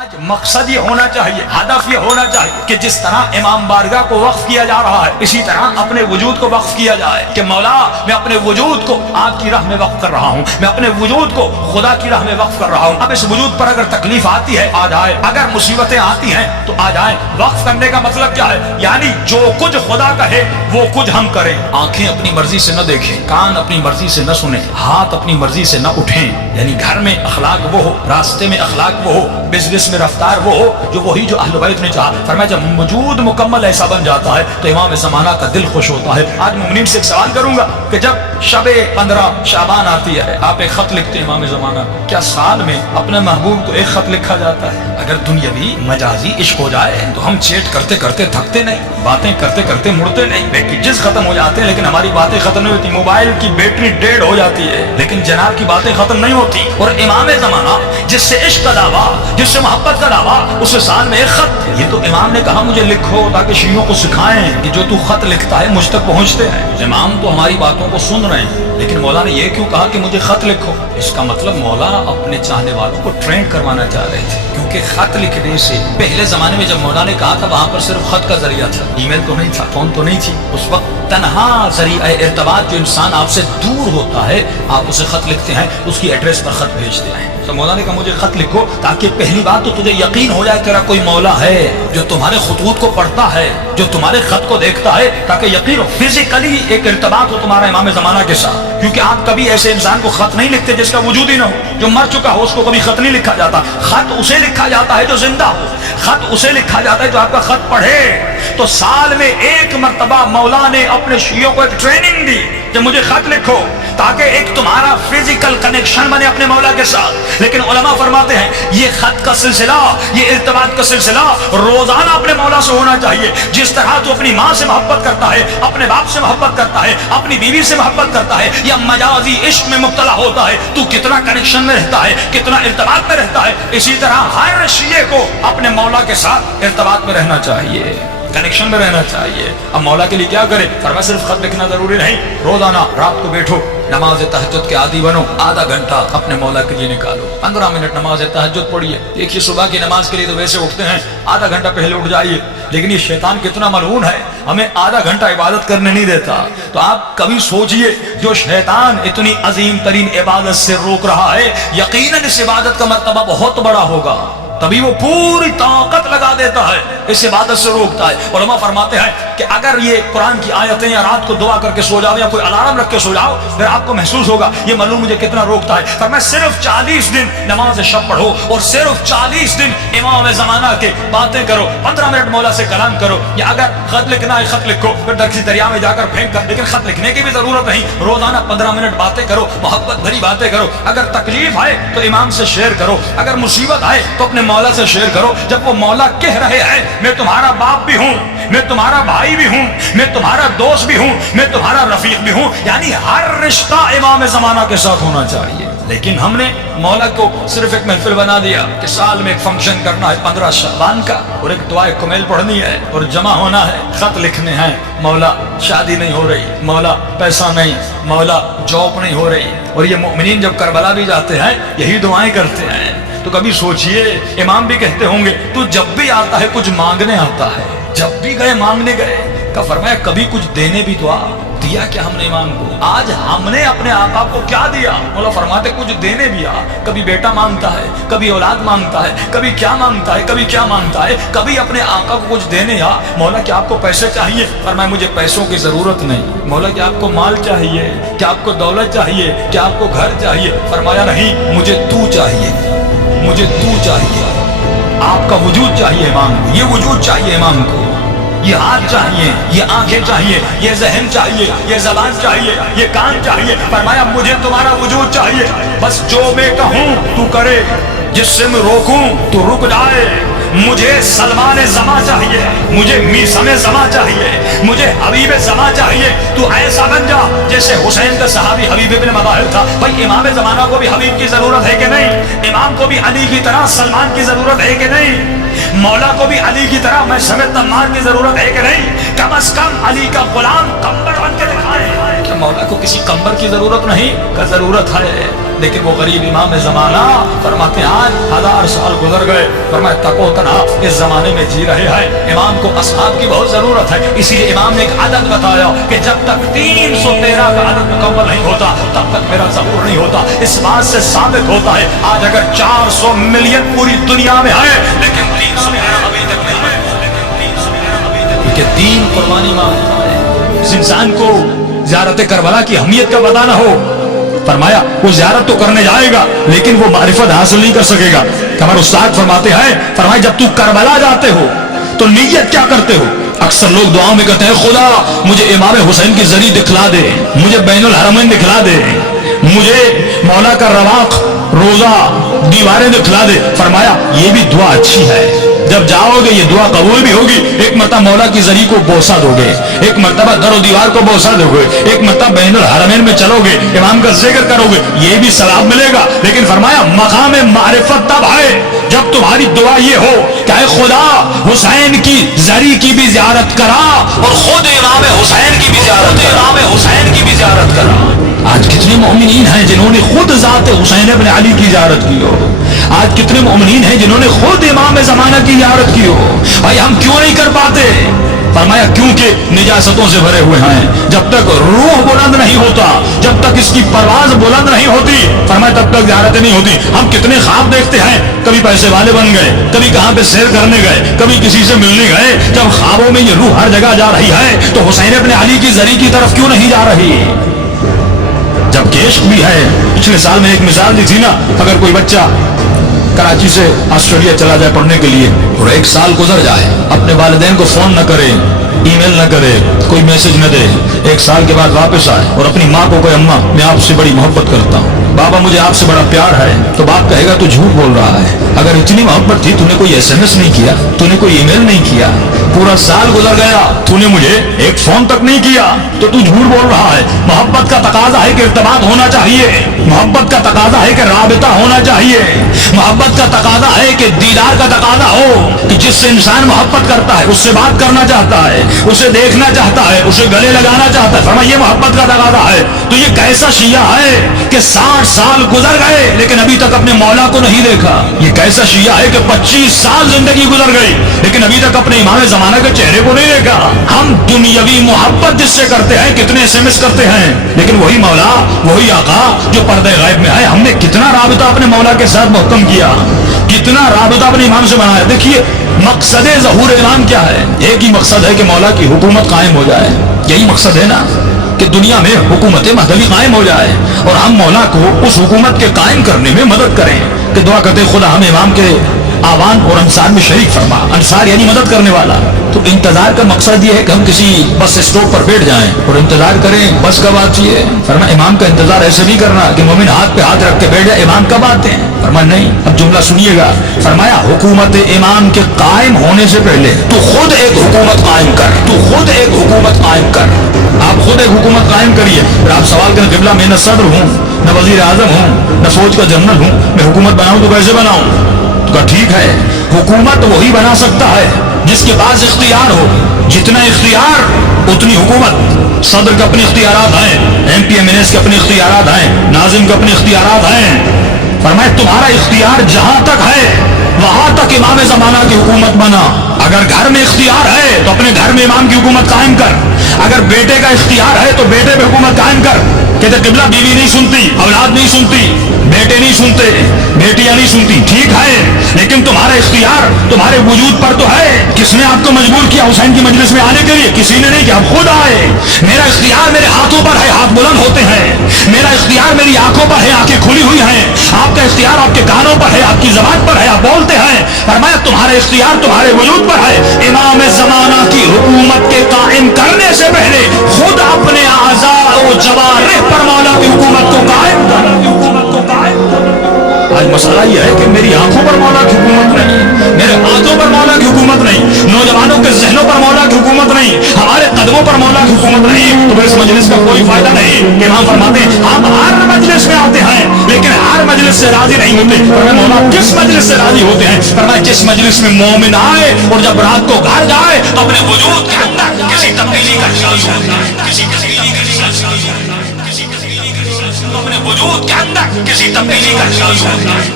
آج مقصد یہ ہونا چاہیے، ہدف یہ ہونا چاہیے کہ جس طرح امام بارگاہ کو وقف کیا جا رہا ہے اسی طرح اپنے وجود کو وقف کیا جائے کہ مولا میں اپنے وجود کو آپ کی راہ میں وقف کر رہا ہوں، میں اپنے وجود کو خدا کی راہ میں وقف کر رہا ہوں۔ اب اس وجود پر اگر تکلیف آتی ہے آ جائے، اگر مصیبتیں آتی ہیں تو آ جائیں۔ وقف کرنے کا مطلب کیا ہے؟ یعنی جو کچھ خدا کہے وہ کچھ ہم کریں۔ آنکھیں اپنی مرضی سے نہ دیکھیں، کان اپنی مرضی سے نہ سنیں، ہاتھ اپنی مرضی سے نہ اٹھیں۔ یعنی گھر میں اخلاق وہ ہو، راستے میں اخلاق وہ ہو، بزنس میں رفتار وہ ہو جو وہی جو اہل بیت نے چاہا۔ فرمایا جب وجود مکمل ایسا بن جاتا ہے تو امام زمانہ کا دل خوش ہوتا ہے۔ آج مومنین سے ایک سوال کروں گا کہ جب شب 15 شعبان آتی ہے آپ ایک خط لکھتے ہیں امام زمانہ، کیا سال میں اپنے محبوب کو ایک خط لکھا جاتا ہے؟ اگر دنیاوی مجازی عشق ہو جائے تو ہم چیٹ کرتے کرتے تھکتے نہیں، باتیں کرتے کرتے مڑتے نہیں، پیکیجز ختم ہو جاتے ہیں لیکن ہماری باتیں ختم نہیں ہوتی، موبائل کی بیٹری ڈیڈ ہو جاتی ہے لیکن جناب کی باتیں ختم نہیں ہوتی۔ اور امام زمانہ جس سے عشق کا دعویٰ، جس سے محبت کا دعویٰ، اسے سال میں ایک خط۔ یہ تو امام نے کہا مجھے لکھو تاکہ شیعوں کو سکھائیں کہ جو تو خط لکھتا ہے مجھ تک پہنچتے ہیں۔ امام تو ہماری باتوں کو سن رہے ہیں لیکن مولا نے یہ کیوں کہا کہ مجھے خط لکھو؟ اس کا مطلب مولا اپنے چاہنے والوں کو ٹرین کروانا چاہ رہے تھے، کیونکہ خط لکھنے سے پہلے زمانے میں جب مولا نے کہا تھا وہاں پر صرف خط کا ذریعہ تھا، ای میل تو نہیں تھا، فون تو نہیں تھی۔ اس وقت تنہا ذریعہ ارتباط جو انسان آپ سے دور ہوتا ہے آپ اسے خط لکھتے ہیں، اس کی ایڈریس پر خط بھیجتے ہیں۔ تو مولا نے کہا مجھے خط لکھو تاکہ پہلی بات تو تجھے یقین ہو جائے تیرا کوئی مولا ہے جو تمہارے خطوط کو پڑھتا ہے، جو تمہارے خط کو دیکھتا ہے، تاکہ یقین ہو فزیکلی ایک ارتباط ہو تمہارا امام زمانہ کے ساتھ۔ کیونکہ آپ کبھی ایسے انسان کو خط نہیں لکھتے جس کا وجود ہی نہ ہو، جو مر چکا ہو اس کو کبھی خط نہیں لکھا جاتا۔ خط اسے لکھا جاتا ہے جو زندہ ہو، خط اسے لکھا جاتا ہے جو آپ کا خط پڑھے۔ تو سال میں ایک مرتبہ مولا نے اپنے شیعوں کو ایک ٹریننگ دی کہ مجھے خط لکھو تاکہ ایک تمہارا فزیکل کنیکشن بنے اپنے مولا کے ساتھ۔ لیکن علماء فرماتے ہیں یہ خط کا سلسلہ، یہ ارتباط کا سلسلہ روزانہ اپنے مولا سے ہونا چاہیے۔ جس طرح تو اپنی ماں سے محبت کرتا ہے، اپنے باپ سے محبت کرتا ہے، اپنی بیوی سے محبت کرتا ہے یا مجازی عشق میں مبتلا ہوتا ہے، تو کتنا کنیکشن میں رہتا ہے، کتنا ارتباط میں رہتا ہے، اسی طرح ہر شیعہ کو اپنے مولا کے ساتھ ارتباط میں رہنا چاہیے، کنیکشن میں رہنا چاہیے۔ اب مولا کے لیے کیا کرے؟ فرمایا صرف خط لکھنا ضروری نہیں، روزانہ رات کو بیٹھو، نماز تہجد کے عادی بنو، آدھا گھنٹہ اپنے مولا کے لیے نکالو، 15 منٹ نماز تہجد پڑھیے۔ دیکھیے صبح کی نماز کے لیے تو ویسے اٹھتے ہیں آدھا گھنٹہ پہلے اٹھ جائیے، لیکن یہ شیطان کتنا ملعون ہے، ہمیں آدھا گھنٹہ عبادت کرنے نہیں دیتا۔ تو آپ کبھی سوچئے جو شیطان اتنی عظیم ترین عبادت سے روک رہا ہے یقیناً اس عبادت کا مرتبہ بہت بڑا ہوگا، تبھی وہ پوری طاقت لگا دیتا ہے، اس عبادت سے روکتا ہے۔ علماء فرماتے ہیں کہ اگر یہ قرآن کی آیتیں یا رات کو دعا کر کے سو جاؤ یا کوئی الارم رکھ کے سو جاؤ پھر آپ کو محسوس ہوگا یہ معلوم مجھے کتنا روکتا ہے۔ فرمایا صرف 40 دن نماز شب پڑھو اور صرف 40 دن امام زمانہ کے باتیں کرو، 15 منٹ مولا سے کلام کرو، یا اگر خط لکھنا ہے خط لکھو پھر درسی دریا میں جا کر پھینک کر، لیکن خط لکھنے کی بھی ضرورت نہیں، روزانہ 15 منٹ باتیں کرو، محبت بھری باتیں کرو۔ اگر تکلیف آئے تو امام سے شیئر کرو، اگر مصیبت آئے تو اپنے مولا سے شیئر کرو۔ جب وہ مولا کہہ رہے ہیں میں تمہارا باپ بھی ہوں، میں تمہارا بھائی بھی ہوں، میں تمہارا دوست بھی ہوں، میں تمہارا رفیق بھی ہوں، یعنی ہر رشتہ امام زمانہ کے ساتھ ہونا چاہیے۔ لیکن ہم نے مولا کو صرف ایک محفل بنا دیا کہ سال میں ایک فنکشن کرنا ہے 15 شعبان کا اور ایک دعائے کمیل پڑھنی ہے اور جمع ہونا ہے، خط لکھنے ہیں، مولا شادی نہیں ہو رہی، مولا پیسہ نہیں، مولا جاب نہیں ہو رہی۔ اور یہ مومنین جب کربلا بھی جاتے ہیں یہی دعائیں کرتے ہیں۔ تو کبھی سوچئے امام بھی کہتے ہوں گے تو جب بھی آتا ہے کچھ مانگنے آتا ہے، جب بھی گئے مانگنے گئے، کا فرمایا کبھی کچھ دینے بھی تو دیا کیا ہم نے امام کو؟ آج ہم نے اپنے آقا کو کیا دیا؟ مولا فرماتے کچھ دینے بھی کبھی بیٹا مانگتا ہے، کبھی اولاد مانگتا ہے، کبھی کیا مانگتا ہے، کبھی کیا مانگتا ہے، کبھی اپنے آقا کو کچھ دینے مولا کیا آپ کو پیسے چاہیے؟ فرمایا مجھے پیسوں کی ضرورت نہیں۔ مولا کیا آپ کو مال چاہیے؟ کیا آپ کو دولت چاہیے؟ کیا آپ کو گھر چاہیے؟ فرمایا نہیں، مجھے تو چاہیے، مجھے تو چاہیے، آپ کا وجود چاہیے امام کو، یہ وجود چاہیے امام کو، یہ ہاتھ چاہیے، یہ آنکھیں چاہیے، یہ ذہن چاہیے، یہ زبان چاہیے، یہ کان چاہیے۔ فرمایا مجھے تمہارا وجود چاہیے، بس جو میں کہوں تو کرے، جس سے میں روکوں تو رک جائے۔ مجھے سلمان زماں چاہیے، مجھے میثم زماں چاہیے، مجھے حبیب زماں چاہیے۔ تو ایسا بن جا جیسے حسین کا صحابی حبیب ابن مظاہر تھا۔ بھائی امام زمانہ کو بھی حبیب کی ضرورت ہے کہ نہیں؟ امام کو بھی علی کی طرح سلمان کی ضرورت ہے کہ نہیں؟ مولا کو بھی علی کی طرح میں سمیت تمام کی ضرورت ہے کہ نہیں؟ کم از کم علی کا غلام قمبر بن کے دکھائے۔ کیا مولا کو کسی قمبر کی ضرورت نہیں؟ کا ضرورت ہے۔ لیکن وہ غریب امام زمانہ فرماتے ہیں آج 1000 سال گزر گئے، فرمایا تکو تنہا اس زمانے میں جی رہے ہیں، امام کو اصحاب کی بہت ضرورت ہے، اسی لیے امام نے ایک عدد بتایا کہ جب تک 313 کا عدد مکمل نہیں ہوتا تب تک میرا ظہور نہیں ہوتا۔ اس بات سے ثابت ہوتا ہے آج اگر 400 ملین پوری دنیا میں ہے لیکن 313 ابھی تک نہیں ہے، کیونکہ دین قربانی مانگتا ہے۔ اس انسان کو زیارت کربلا کی اہمیت کا پتہ نہ ہو، فرمایا وہ زیارت تو کرنے جائے گا لیکن وہ معرفت حاصل نہیں کر سکے گا۔ ہمارے استاد فرماتے ہیں، فرمایا جب تو کربلا جاتے ہو تو نیت کیا کرتے ہو؟ اکثر لوگ دعاؤں میں کہتے ہیں خدا مجھے امام حسین کی زری دکھلا دے، مجھے بین الحرمین دکھلا دے، مجھے مولا کا رواق روزہ دیواریں دکھلا دے۔ فرمایا یہ بھی دعا اچھی ہے، جب جاؤ گے یہ دعا قبول بھی ہوگی، ایک مرتبہ مولا کی زری کو بوسہ دو گے، ایک مرتبہ در و دیوار کو بوسہ دو گے، ایک مرتبہ بین الحرمین میں چلو گے، امام کا ذکر کرو گے، یہ بھی ثواب ملے گا۔ لیکن فرمایا مقام معرفت تب ہے جب تمہاری دعا یہ ہو کہ اے خدا حسین کی زری کی بھی زیارت کرا اور خود امام حسین کی بھی زیارت کرا۔ آج کتنے مومنین ہیں جنہوں نے خود ذات حسین ابن علی کی زیارت کی ہو، آج کتنے مومنین ہیں جنہوں نے خود امام زمانہ کی زیارت کی ہو۔ بھائی ہم کیوں نہیں کر پاتے؟ فرمایا کیونکہ نجاستوں سے بھرے ہوئے ہیں، جب تک روح بلند نہیں ہوتا، جب تک اس کی پرواز بلند نہیں ہوتی، فرمایا تب تک زیارتیں نہیں ہوتی۔ ہم کتنے خواب دیکھتے ہیں، کبھی پیسے والے بن گئے، کبھی کہاں پہ سیر کرنے گئے، کبھی کسی سے ملنے گئے، جب خوابوں میں یہ روح ہر جگہ جا رہی ہے تو حسین ابن علی کی زری کی طرف کیوں نہیں جا رہی؟ جب کہ عشق بھی ہے۔ پچھلے سال میں ایک مثال دی تھی نا، اگر کوئی بچہ کراچی سے آسٹریلیا چلا جائے پڑھنے کے لیے اور 1 سال گزر جائے، اپنے والدین کو فون نہ کرے، ای میل نہ کرے، کوئی میسج نہ دے، 1 سال کے بعد واپس آئے اور اپنی ماں کو کہے اماں میں آپ سے بڑی محبت کرتا ہوں، بابا مجھے آپ سے بڑا پیار ہے، تو باپ کہے گا تو جھوٹ بول رہا ہے، اگر اتنی محبت تھی تو نے کوئی SMS نہیں کیا، تو نے کوئی ای میل نہیں کیا، پورا سال گزر گیا تو نے مجھے ایک فون تک نہیں کیا، تو جھوٹ بول رہا ہے۔ محبت کا تقاضا ہے کہ ارتباط ہونا چاہیے، محبت کا تقاضا ہے کہ رابطہ ہونا چاہیے، محبت کا تقاضا ہے کہ دیدار کا تقاضا ہو کہ جس سے انسان محبت کرتا ہے اس سے بات کرنا چاہتا ہے، اسے دیکھنا چاہتا ہے، اسے گلے لگانا چاہتا ہے۔ فرمایا یہ محبت کا تقاضا ہے۔ تو یہ کیسا شیعہ ہے کہ 60 سال گزر گئے لیکن ابھی تک اپنے مولا کو نہیں دیکھا؟ یہ کیسا شیعہ ہے کہ 25 سال زندگی گزر گئی لیکن ابھی تک اپنے امام زمانہ کے چہرے کو نہیں دیکھا؟ ہم دنیاوی محبت جس سے کرتے ہیں، کتنے SMS کرتے ہیں، لیکن وہی مولا، وہی آقا جو پردے غیب میں ہے، ہم نے کتنا رابطہ اپنے مولا کے ساتھ محکم کیا، کتنا رابطہ اپنے امام سے بنایا۔ دیکھیے مقصد ظہور امام کیا ہے؟ ایک ہی مقصد ہے کہ مولا کی حکومت قائم ہو جائے، یہی مقصد ہے نا کہ دنیا میں حکومت مہدوی قائم ہو جائے اور ہم مولا کو اس حکومت کے قائم کرنے میں مدد کریں، کہ دعا کرتے خدا ہم امام کے آوان اور انصار میں شریک فرما، انصار یعنی مدد کرنے والا۔ تو انتظار کا مقصد یہ ہے کہ ہم کسی بس اسٹاپ پر بیٹھ جائیں اور انتظار کریں بس کب آتی ہے۔ فرمایا امام کا انتظار ایسے نہیں کرنا کہ مومن ہاتھ پہ ہاتھ رکھ کے بیٹھ جائے امام کب آتے ہیں۔ فرمایا نہیں، اب جملہ سنیے گا، فرمایا حکومت امام کے قائم ہونے سے پہلے تو خود ایک حکومت قائم کر، تو خود ایک حکومت قائم کر، آپ خود ایک حکومت قائم کریے۔ پھر آپ سوال کریں قبلہ میں نہ صدر ہوں، نہ وزیر اعظم ہوں، نہ فوج کا جنرل ہوں، میں حکومت بناؤں تو کیسے بناؤں؟ تو کہا ٹھیک ہے، حکومت وہی بنا سکتا ہے جس کے پاس اختیار ہو، جتنا اختیار اتنی حکومت۔ صدر کے اپنے اختیارات ہیں، MP MNS کے اپنے اختیارات ہیں، ناظم کے اپنے اختیارات ہیں۔ فرمایا تمہارا اختیار جہاں تک ہے وہاں تک امام زمانہ کی حکومت بنا۔ اگر گھر میں اختیار ہے تو اپنے گھر میں امام کی حکومت قائم کر، اگر بیٹے کا اختیار ہے تو بیٹے پہ حکومت قائم کر۔ کہتے قبلہ بیوی نہیں سنتی، اولاد نہیں سنتی، بیٹے نہیں سنتے، بیٹیاں نہیں سنتی، ٹھیک ہے، لیکن تمہارا اختیار تمہارے وجود پر تو ہے۔ کس نے آپ کو مجبور کیا حسین کی مجلس میں آنے کے لیے؟ کسی نے نہیں کیا، آپ خود آئے۔ میرا اختیار میرے ہاتھوں پر ہے، ہاتھ بلند ہوتے ہیں۔ میرا اختیار میری آنکھوں پر ہے، آنکھیں کھلی ہوئی ہیں۔ آپ کا اختیار آپ کے کانوں پر ہے، آپ کی زبان پر ہے، آپ بولتے ہیں۔ فرمایا تمہارا اختیار تمہارے وجود پر ہے۔ امام زمانہ کی حکومت کے قائم کرنے سے پہلے خود اپنے اعضاء و جوارح پر مولا کی حکومت کو قائم کر۔ آج مسئلہ یہ ہے کہ میری آنکھوں پر مولا کی حکومت نہیں، میرے ہاتھوں پر مولا کی حکومت نہیں، نوجوانوں کے ذہنوں پر مولا کی حکومت نہیں، ہمارے قدموں پر مولا کی حکومت نہیں، تو اس مجلس کا کوئی فائدہ نہیں۔ کہ ہم فرماتے ہیں ہم ہر مجلس میں آتے ہیں لیکن ہر مجلس سے راضی نہیں ہوتے۔ مولا کس مجلس سے راضی ہوتے ہیں؟ فرمایا جس مجلس میں مومن آئے اور جب رات کو گھر جائے تو اپنے وجود کے اندر کسی تبدیلی کا احساس ہوتا ہے، کسی تبدیلی کا احساس ہوتا ہے، کسی تبدیلی کا احساس ہوتا ہے۔ اپنے وجود کے اندر کسی تبدیلی کا احساس ہوتا ہے.